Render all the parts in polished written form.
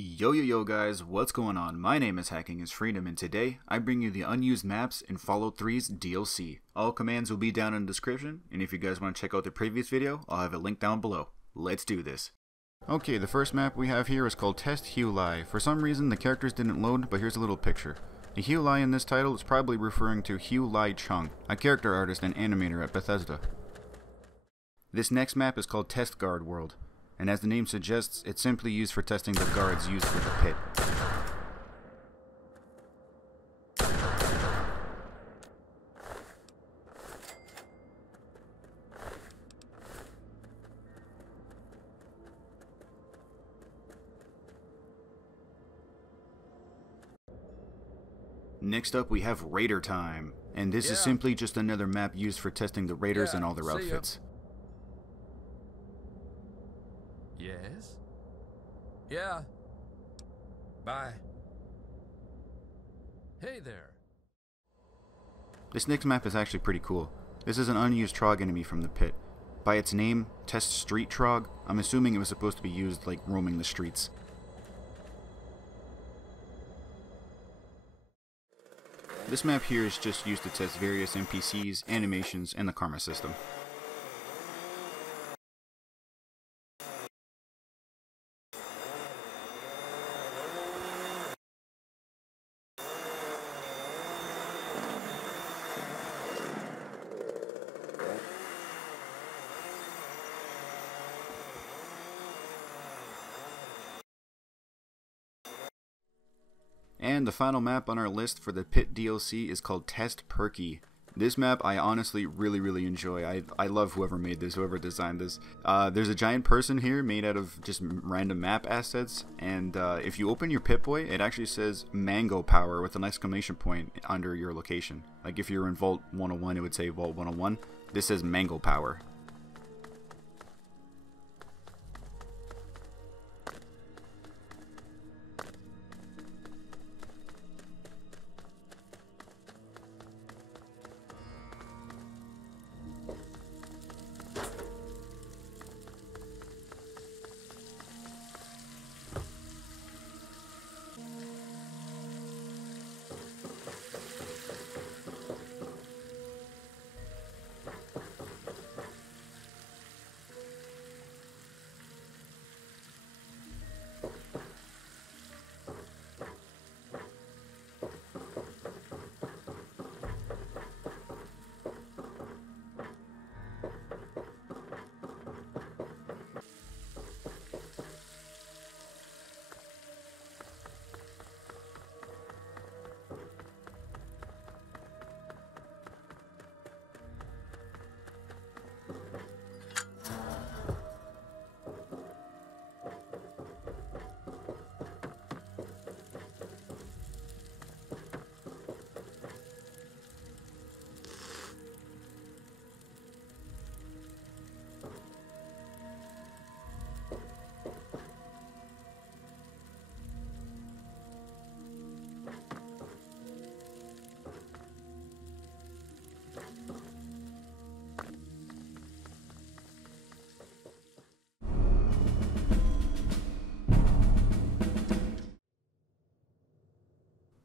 Yo guys, what's going on? My name is HackingIsFreedom and today I bring you the unused maps in Fallout 3's DLC. All commands will be down in the description, and if you guys want to check out the previous video, I'll have it linked down below. Let's do this. Okay, the first map we have here is called TestPhil. For some reason the characters didn't load, but here's a little picture. The Hugh in this title is probably referring to Hugh Lai Chung, a character artist and animator at Bethesda. This next map is called TestTrogWorld, and as the name suggests, it's simply used for testing the guards used for the pit. Next up we have Raidertime, and this is simply just another map used for testing the raiders and all their outfits. Yes? Yeah. Bye. Hey there. This next map is actually pretty cool. This is an unused Trog enemy from the pit. By its name, Test Street Trog, I'm assuming it was supposed to be used like roaming the streets. This map here is just used to test various NPCs, animations, and the karma system. And the final map on our list for the Pit DLC is called TestPhil. This map I honestly really enjoy. I love whoever made this, whoever designed this. There's a giant person here made out of just random map assets, and if you open your Pip-Boy, it actually says Mango Power with an exclamation point under your location. Like if you're in Vault 101, it would say Vault 101. This says Mango Power.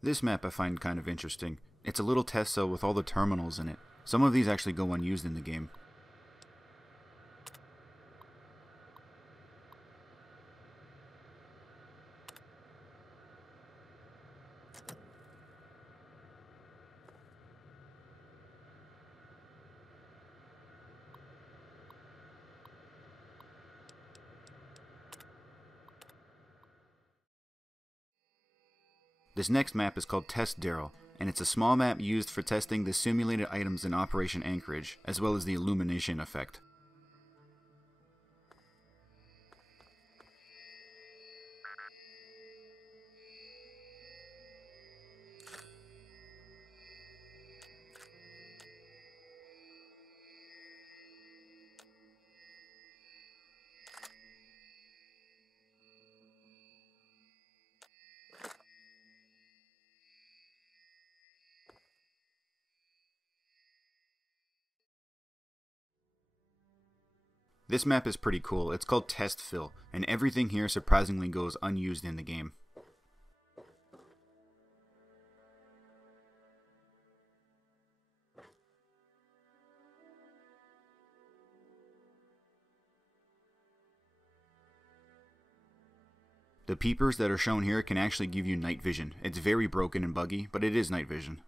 This map I find kind of interesting. It's a little test cell with all the terminals in it. Some of these actually go unused in the game. This next map is called TestDarrel, and it's a small map used for testing the simulated items in Operation Anchorage, as well as the illumination effect. This map is pretty cool. It's called TestPhil, and everything here surprisingly goes unused in the game. The peepers that are shown here can actually give you night vision. It's very broken and buggy, but it is night vision.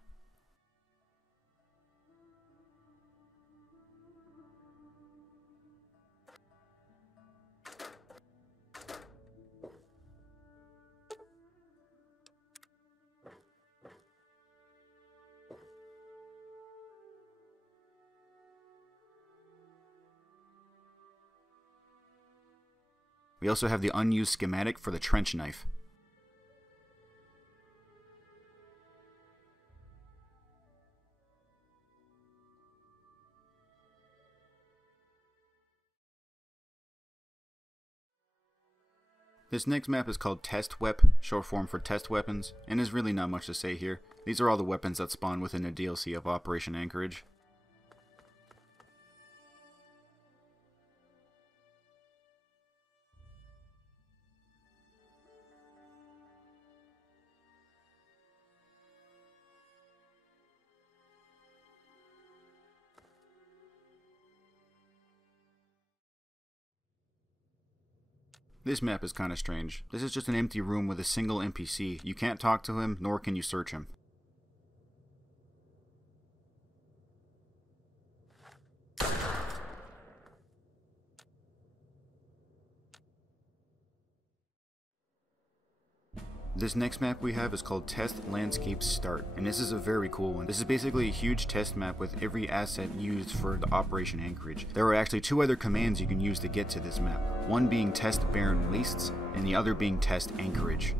We also have the unused schematic for the trench knife. This next map is called TestWep, short form for test weapons, and there's really not much to say here. These are all the weapons that spawn within the DLC of Operation Anchorage. This map is kinda strange. This is just an empty room with a single NPC. You can't talk to him, nor can you search him. This next map we have is called TestLandscapeStart, and this is a very cool one. This is basically a huge test map with every asset used for the Operation Anchorage. There are actually two other commands you can use to get to this map, one being Test Barren Wastes, and the other being Test Anchorage.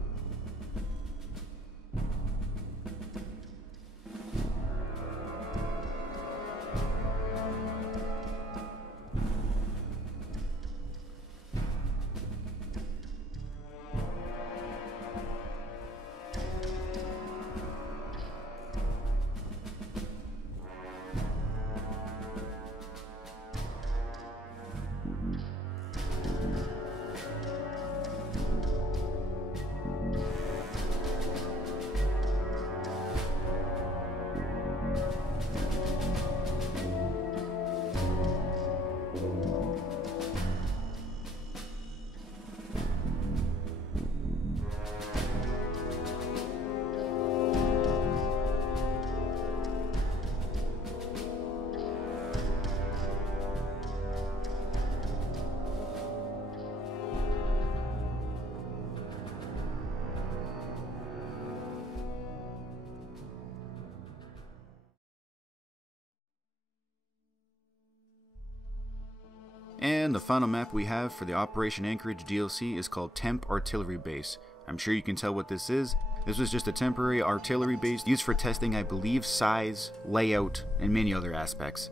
And the final map we have for the Operation Anchorage DLC is called Temp Artillery Base. I'm sure you can tell what this is. This was just a temporary artillery base used for testing, I believe, size, layout, and many other aspects.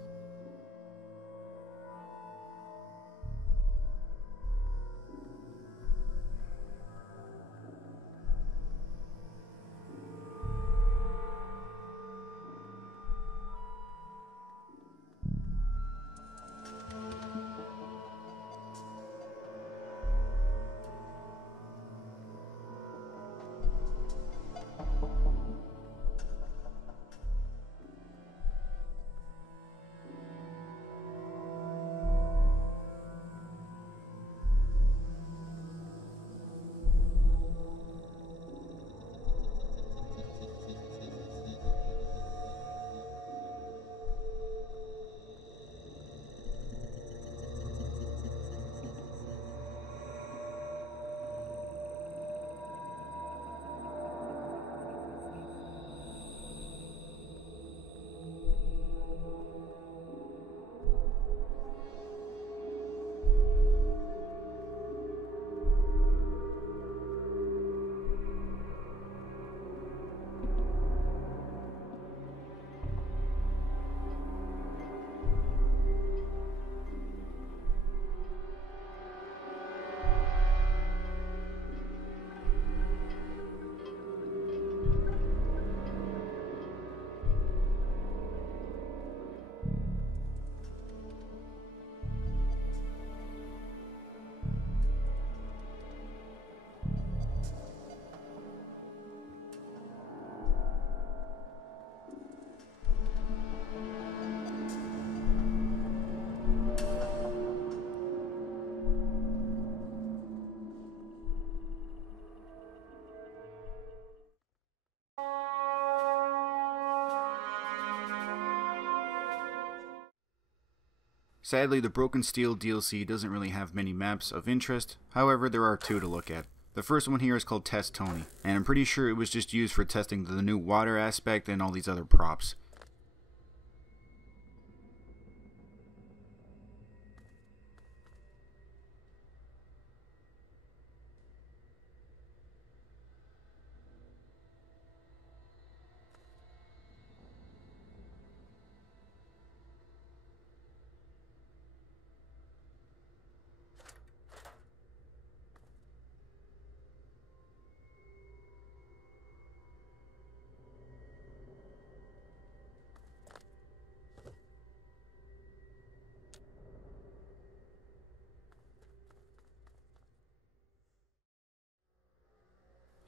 Sadly, the Broken Steel DLC doesn't really have many maps of interest, however there are two to look at. The first one here is called Test Tony, and I'm pretty sure it was just used for testing the new water aspect and all these other props.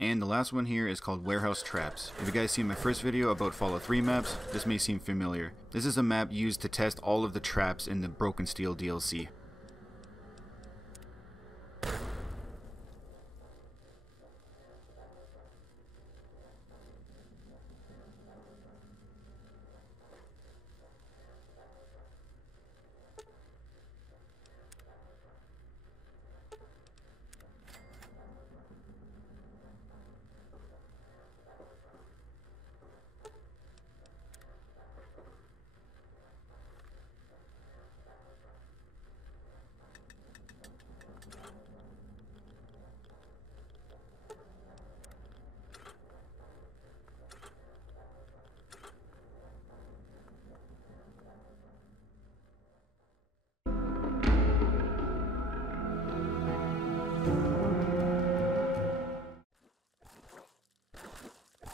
And the last one here is called Warehouse Traps. If you guys seen my first video about Fallout 3 maps, this may seem familiar. This is a map used to test all of the traps in the Broken Steel DLC.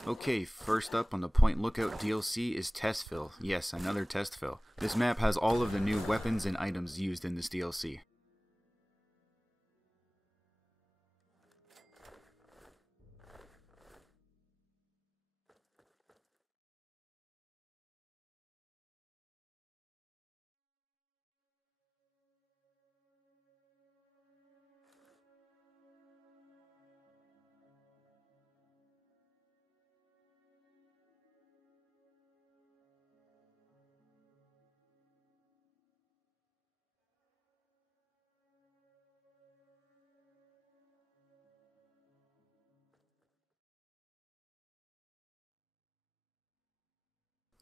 Okay, first up on the Point Lookout DLC is TestPhil. Yes, another TestPhil. This map has all of the new weapons and items used in this DLC.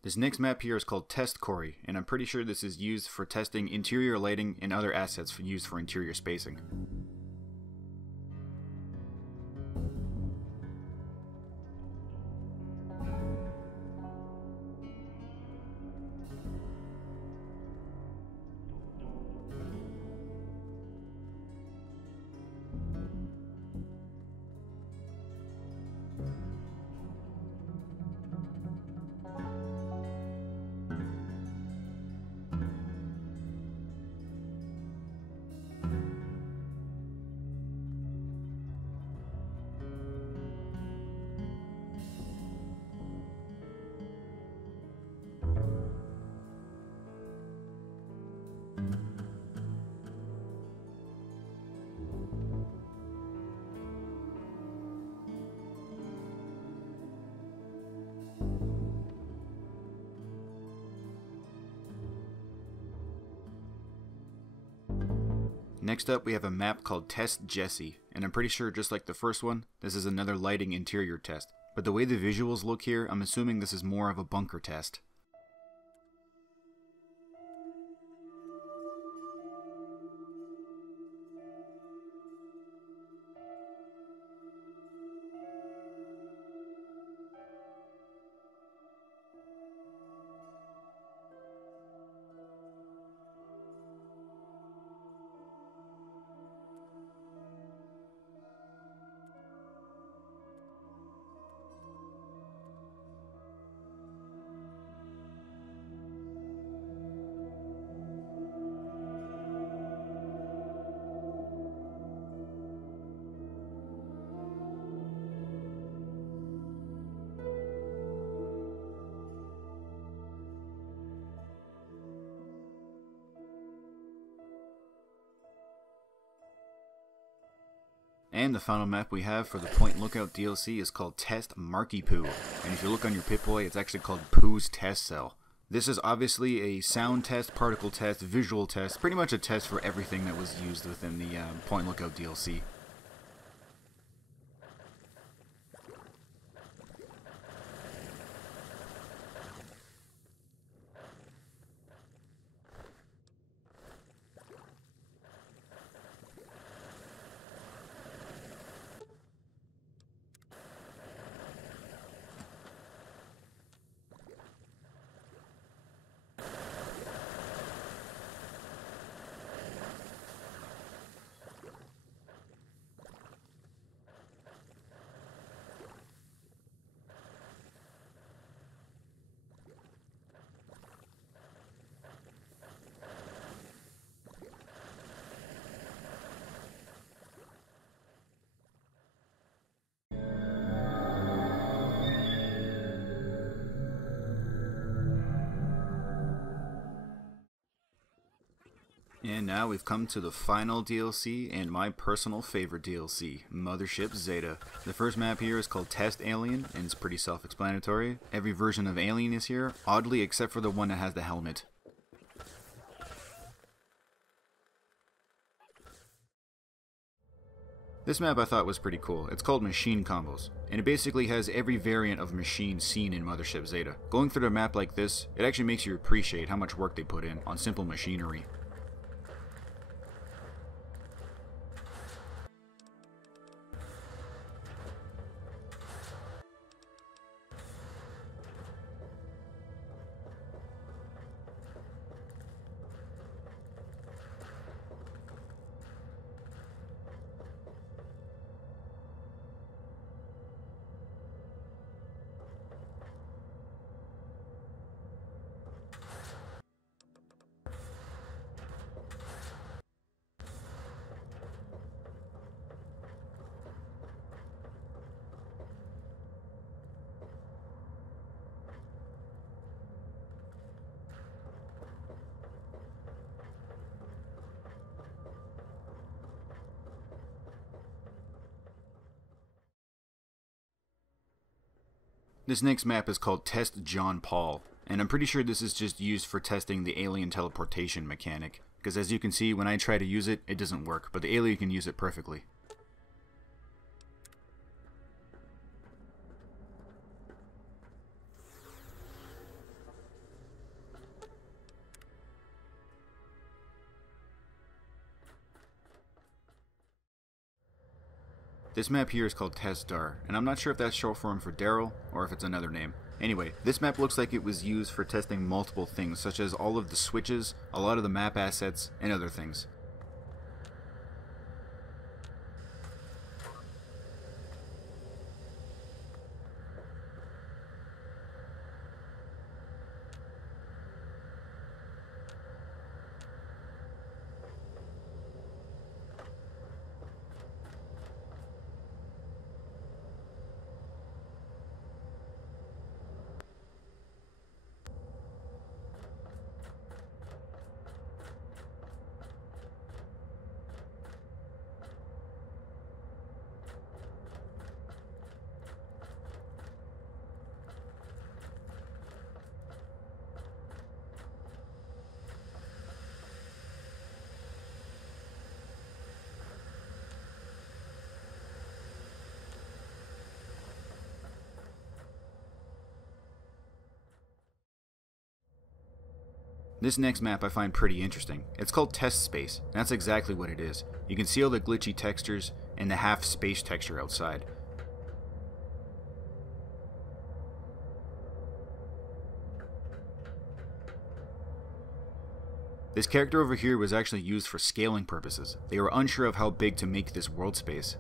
This next map here is called Test Quarry, and I'm pretty sure this is used for testing interior lighting and other assets used for interior spacing. Next up we have a map called TestJCha, and I'm pretty sure just like the first one, this is another lighting interior test. But the way the visuals look here, I'm assuming this is more of a bunker test. And the final map we have for the Point Lookout DLC is called Test Marky Poo. And if you look on your Pip-Boy, it's actually called Poo's Test Cell. This is obviously a sound test, particle test, visual test, pretty much a test for everything that was used within the Point Lookout DLC. And now we've come to the final DLC and my personal favorite DLC, Mothership Zeta. The first map here is called Test Alien and it's pretty self-explanatory. Every version of Alien is here, oddly except for the one that has the helmet. This map I thought was pretty cool. It's called Machine Combos, and it basically has every variant of machine seen in Mothership Zeta. Going through a map like this, it actually makes you appreciate how much work they put in on simple machinery. This next map is called Test John Paul, and I'm pretty sure this is just used for testing the alien teleportation mechanic, because as you can see, when I try to use it, it doesn't work, but the alien can use it perfectly. This map here is called Test Dar, and I'm not sure if that's short form for Daryl, or if it's another name. Anyway, this map looks like it was used for testing multiple things, such as all of the switches, a lot of the map assets, and other things. This next map I find pretty interesting. It's called Test Space, and that's exactly what it is. You can see all the glitchy textures and the half space texture outside. This character over here was actually used for scaling purposes. They were unsure of how big to make this world space.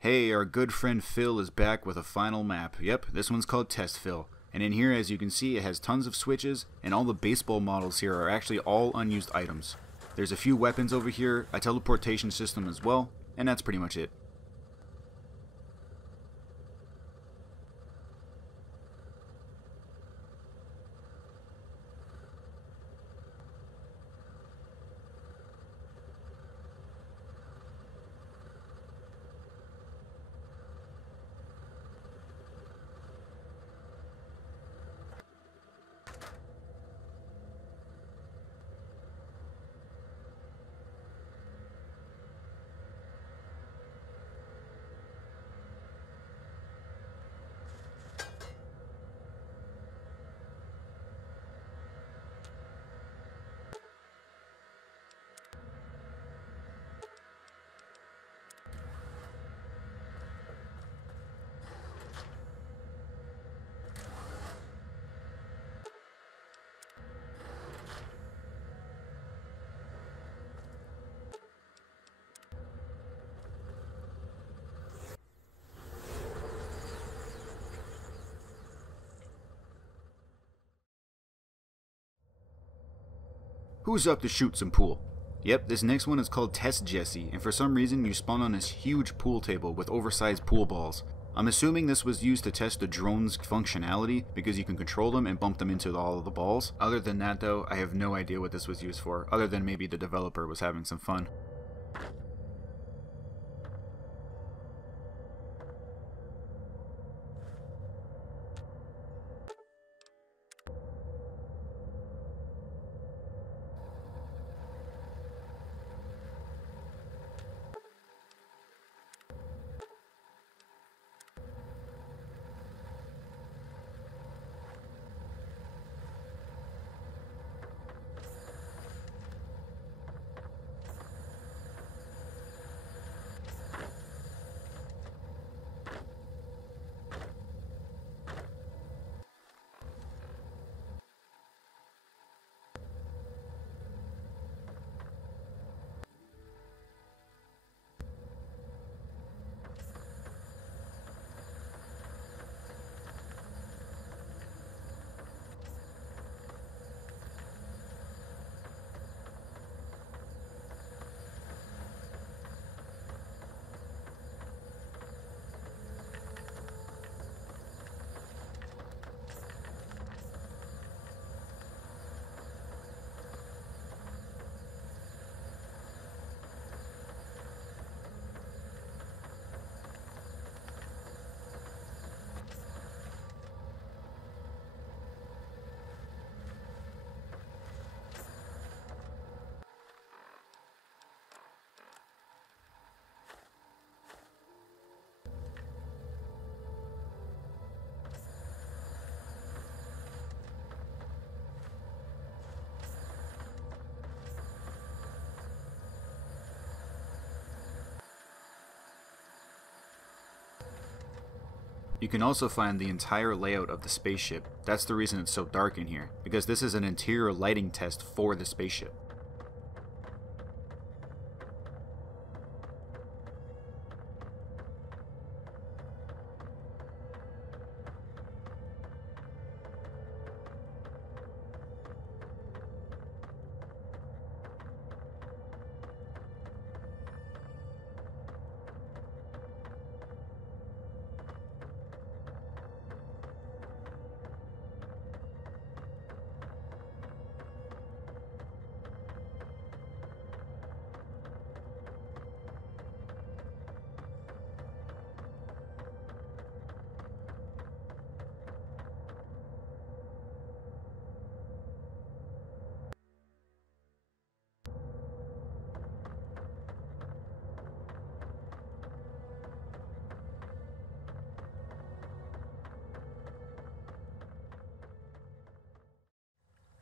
Hey, our good friend Phil is back with a final map. Yep, this one's called TestPhil. And in here, as you can see, it has tons of switches, and all the baseball models here are actually all unused items. There's a few weapons over here, a teleportation system as well, and that's pretty much it. Who's up to shoot some pool? Yep, this next one is called TestJCha, and for some reason you spawn on this huge pool table with oversized pool balls. I'm assuming this was used to test the drone's functionality because you can control them and bump them into all of the balls. Other than that though, I have no idea what this was used for, other than maybe the developer was having some fun. You can also find the entire layout of the spaceship. That's the reason it's so dark in here, because this is an interior lighting test for the spaceship.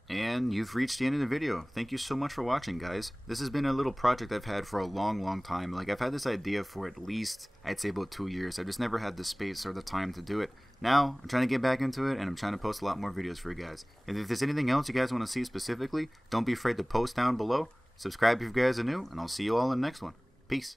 And you've reached the end of the video. Thank you so much for watching, guys. This has been a little project I've had for a long time. Like, I've had this idea for at least, I'd say, about 2 years. I've just never had the space or the time to do it. Now, I'm trying to get back into it, and I'm trying to post a lot more videos for you guys. And if there's anything else you guys want to see specifically, don't be afraid to post down below. Subscribe if you guys are new, and I'll see you all in the next one. Peace.